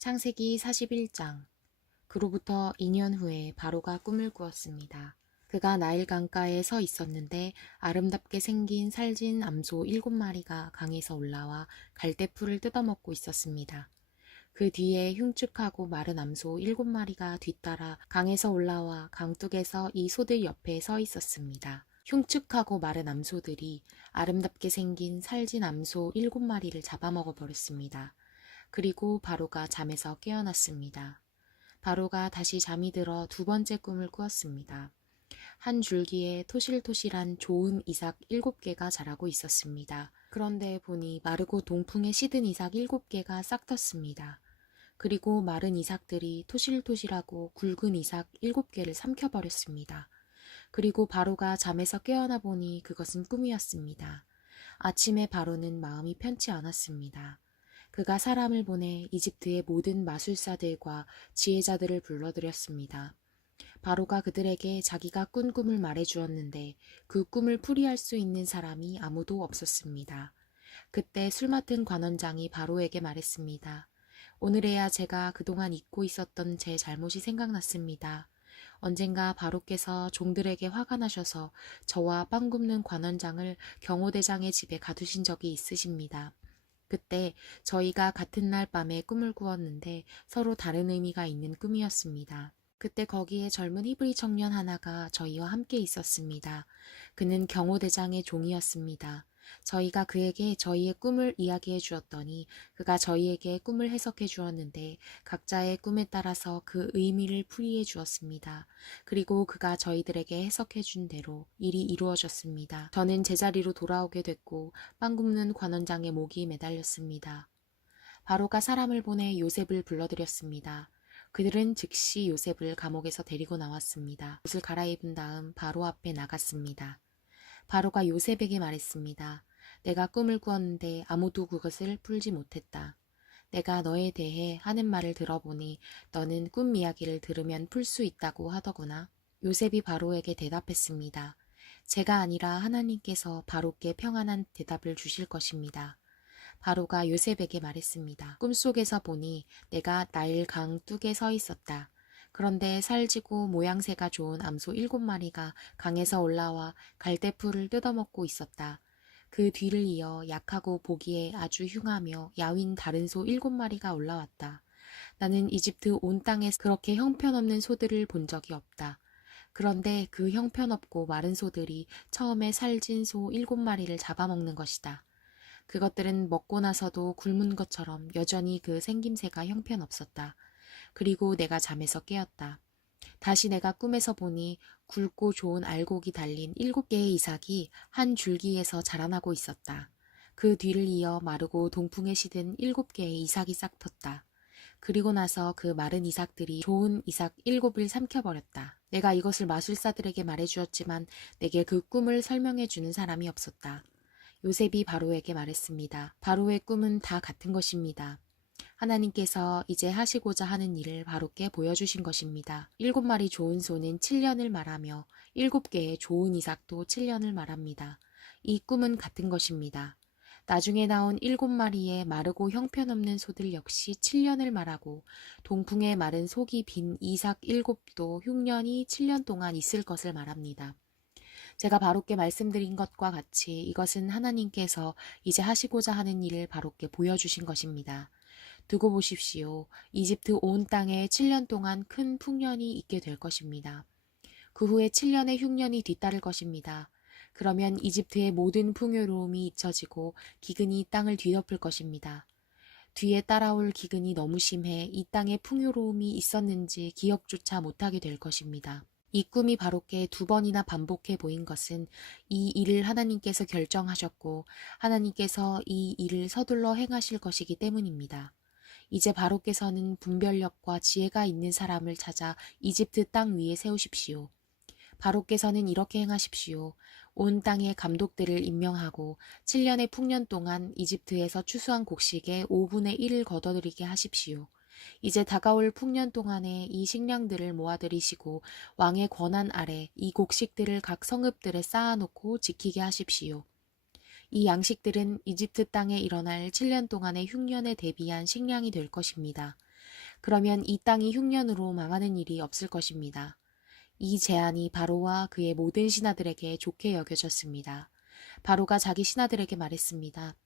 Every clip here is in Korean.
창세기 41장. 그로부터 2년 후에 바로가 꿈을 꾸었습니다. 그가 나일 강가에 서 있었는데 아름답게 생긴 살진 암소 7마리가 강에서 올라와 갈대풀을 뜯어먹고 있었습니다. 그 뒤에 흉측하고 마른 암소 7마리가 뒤따라 강에서 올라와 강둑에서 이 소들 옆에 서 있었습니다. 흉측하고 마른 암소들이 아름답게 생긴 살진 암소 7마리를 잡아먹어 버렸습니다. 그리고 바로가 잠에서 깨어났습니다. 바로가 다시 잠이 들어 두 번째 꿈을 꾸었습니다. 한 줄기에 토실토실한 좋은 이삭 7개가 자라고 있었습니다. 그런데 보니 마르고 동풍에 시든 이삭 7개가 싹 텄습니다. 그리고 마른 이삭들이 토실토실하고 굵은 이삭 7개를 삼켜버렸습니다. 그리고 바로가 잠에서 깨어나 보니 그것은 꿈이었습니다. 아침에 바로는 마음이 편치 않았습니다. 그가 사람을 보내 이집트의 모든 마술사들과 지혜자들을 불러들였습니다. 바로가 그들에게 자기가 꾼 꿈을 말해주었는데 그 꿈을 풀이할 수 있는 사람이 아무도 없었습니다. 그때 술 맡은 관원장이 바로에게 말했습니다. 오늘에야 제가 그동안 잊고 있었던 제 잘못이 생각났습니다. 언젠가 바로께서 종들에게 화가 나셔서 저와 빵 굽는 관원장을 경호대장의 집에 가두신 적이 있으십니다. 그때 저희가 같은 날 밤에 꿈을 꾸었는데 서로 다른 의미가 있는 꿈이었습니다. 그때 거기에 젊은 히브리 청년 하나가 저희와 함께 있었습니다. 그는 경호대장의 종이었습니다. 저희가 그에게 저희의 꿈을 이야기해 주었더니 그가 저희에게 꿈을 해석해 주었는데 각자의 꿈에 따라서 그 의미를 풀이해 주었습니다. 그리고 그가 저희들에게 해석해 준 대로 일이 이루어졌습니다. 저는 제자리로 돌아오게 됐고 빵 굽는 관원장의 목이 매달렸습니다. 바로가 사람을 보내 요셉을 불러들였습니다. 그들은 즉시 요셉을 감옥에서 데리고 나왔습니다. 옷을 갈아입은 다음 바로 앞에 나갔습니다. 바로가 요셉에게 말했습니다. 내가 꿈을 꾸었는데 아무도 그것을 풀지 못했다. 내가 너에 대해 하는 말을 들어보니 너는 꿈 이야기를 들으면 풀 수 있다고 하더구나. 요셉이 바로에게 대답했습니다. 제가 아니라 하나님께서 바로께 평안한 대답을 주실 것입니다. 바로가 요셉에게 말했습니다. 꿈속에서 보니 내가 나일 강 뚝에 서 있었다. 그런데 살지고 모양새가 좋은 암소 7마리가 강에서 올라와 갈대풀을 뜯어먹고 있었다. 그 뒤를 이어 약하고 보기에 아주 흉하며 야윈 다른 소 7마리가 올라왔다. 나는 이집트 온 땅에 그렇게 형편없는 소들을 본 적이 없다. 그런데 그 형편없고 마른 소들이 처음에 살진 소 7마리를 잡아먹는 것이다. 그것들은 먹고 나서도 굶은 것처럼 여전히 그 생김새가 형편없었다. 그리고 내가 잠에서 깨었다. 다시 내가 꿈에서 보니 굵고 좋은 알곡이 달린 7개의 이삭이 한 줄기에서 자라나고 있었다. 그 뒤를 이어 마르고 동풍에 시든 7개의 이삭이 싹 텄다. 그리고 나서 그 마른 이삭들이 좋은 이삭 7을 삼켜버렸다. 내가 이것을 마술사들에게 말해주었지만 내게 그 꿈을 설명해주는 사람이 없었다. 요셉이 바로에게 말했습니다. 바로의 꿈은 다 같은 것입니다. 하나님께서 이제 하시고자 하는 일을 바로께 보여주신 것입니다. 7마리 좋은 소는 7년을 말하며 7개의 좋은 이삭도 7년을 말합니다. 이 꿈은 같은 것입니다. 나중에 나온 7마리의 마르고 형편없는 소들 역시 7년을 말하고 동풍에 마른 속이 빈 이삭 7도 흉년이 7년 동안 있을 것을 말합니다. 제가 바로께 말씀드린 것과 같이 이것은 하나님께서 이제 하시고자 하는 일을 바로께 보여주신 것입니다. 두고 보십시오. 이집트 온 땅에 7년 동안 큰 풍년이 있게 될 것입니다. 그 후에 7년의 흉년이 뒤따를 것입니다. 그러면 이집트의 모든 풍요로움이 잊혀지고 기근이 땅을 뒤덮을 것입니다. 뒤에 따라올 기근이 너무 심해 이 땅에 풍요로움이 있었는지 기억조차 못하게 될 것입니다. 이 꿈이 바로께 2번이나 반복해 보인 것은 이 일을 하나님께서 결정하셨고 하나님께서 이 일을 서둘러 행하실 것이기 때문입니다. 이제 바로께서는 분별력과 지혜가 있는 사람을 찾아 이집트 땅 위에 세우십시오. 바로께서는 이렇게 행하십시오. 온 땅에 감독들을 임명하고 7년의 풍년 동안 이집트에서 추수한 곡식의 5분의 1을 거둬들이게 하십시오. 이제 다가올 풍년 동안에 이 식량들을 모아들이시고 왕의 권한 아래 이 곡식들을 각 성읍들에 쌓아놓고 지키게 하십시오. 이 양식들은 이집트 땅에 일어날 7년 동안의 흉년에 대비한 식량이 될 것입니다. 그러면 이 땅이 흉년으로 망하는 일이 없을 것입니다. 이 제안이 바로와 그의 모든 신하들에게 좋게 여겨졌습니다. 바로가 자기 신하들에게 말했습니다.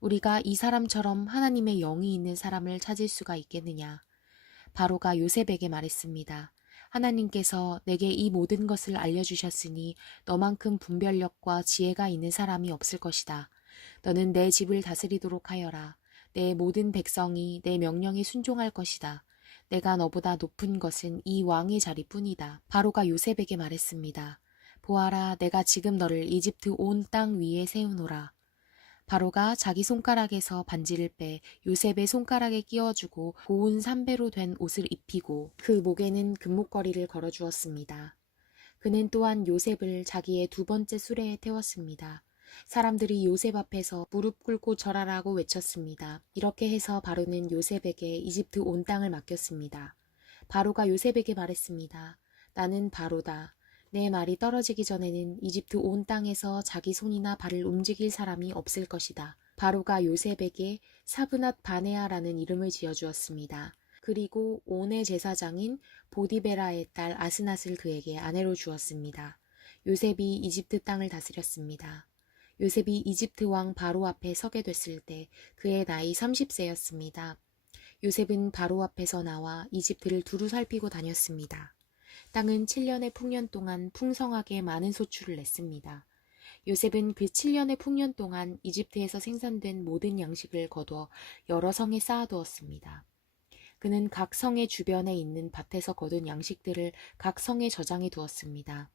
우리가 이 사람처럼 하나님의 영이 있는 사람을 찾을 수가 있겠느냐? 바로가 요셉에게 말했습니다. 하나님께서 내게 이 모든 것을 알려주셨으니 너만큼 분별력과 지혜가 있는 사람이 없을 것이다. 너는 내 집을 다스리도록 하여라. 내 모든 백성이 내 명령에 순종할 것이다. 내가 너보다 높은 것은 이 왕의 자리뿐이다. 바로가 요셉에게 말했습니다. 보아라, 내가 지금 너를 이집트 온 땅 위에 세우노라. 바로가 자기 손가락에서 반지를 빼 요셉의 손가락에 끼워주고 고운 삼배로 된 옷을 입히고 그 목에는 금목걸이를 걸어주었습니다. 그는 또한 요셉을 자기의 두 번째 수레에 태웠습니다. 사람들이 요셉 앞에서 무릎 꿇고 절하라고 외쳤습니다. 이렇게 해서 바로는 요셉에게 이집트 온 땅을 맡겼습니다. 바로가 요셉에게 말했습니다. 나는 바로다. 내 말이 떨어지기 전에는 이집트 온 땅에서 자기 손이나 발을 움직일 사람이 없을 것이다. 바로가 요셉에게 사브낫 바네아라는 이름을 지어주었습니다. 그리고 온의 제사장인 보디베라의 딸 아스낫을 그에게 아내로 주었습니다. 요셉이 이집트 땅을 다스렸습니다. 요셉이 이집트 왕 바로 앞에 서게 됐을 때 그의 나이 30세였습니다. 요셉은 바로 앞에서 나와 이집트를 두루 살피고 다녔습니다. 땅은 7년의 풍년 동안 풍성하게 많은 소출을 냈습니다. 요셉은 그 7년의 풍년 동안 이집트에서 생산된 모든 양식을 거두어 여러 성에 쌓아두었습니다. 그는 각 성의 주변에 있는 밭에서 거둔 양식들을 각 성에 저장해 두었습니다.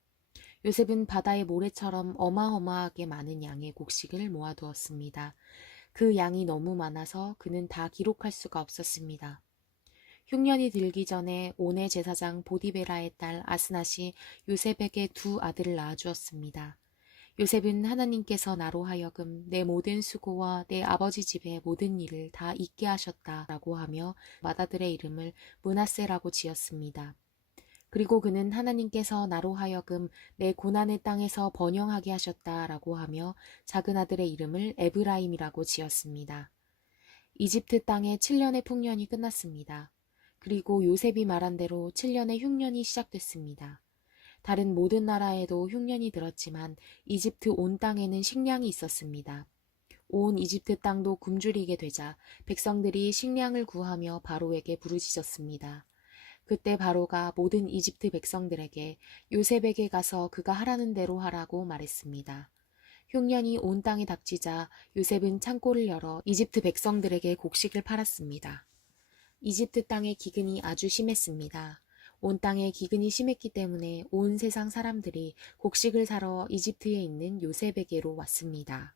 요셉은 바다의 모래처럼 어마어마하게 많은 양의 곡식을 모아두었습니다. 그 양이 너무 많아서 그는 다 기록할 수가 없었습니다. 흉년이 들기 전에 온의 제사장 보디베라의 딸 아스낫이 요셉에게 두 아들을 낳아주었습니다. 요셉은 하나님께서 나로 하여금 내 모든 수고와 내 아버지 집의 모든 일을 다 잊게 하셨다라고 하며 맏아들의 이름을 므낫세라고 지었습니다. 그리고 그는 하나님께서 나로 하여금 내 고난의 땅에서 번영하게 하셨다라고 하며 작은 아들의 이름을 에브라임이라고 지었습니다. 이집트 땅의 7년의 풍년이 끝났습니다. 그리고 요셉이 말한 대로 7년의 흉년이 시작됐습니다. 다른 모든 나라에도 흉년이 들었지만 이집트 온 땅에는 식량이 있었습니다. 온 이집트 땅도 굶주리게 되자 백성들이 식량을 구하며 바로에게 부르짖었습니다. 그때 바로가 모든 이집트 백성들에게 요셉에게 가서 그가 하라는 대로 하라고 말했습니다. 흉년이 온 땅에 닥치자 요셉은 창고를 열어 이집트 백성들에게 곡식을 팔았습니다. 이집트 땅의 기근이 아주 심했습니다. 온 땅에 기근이 심했기 때문에 온 세상 사람들이 곡식을 사러 이집트에 있는 요셉에게로 왔습니다.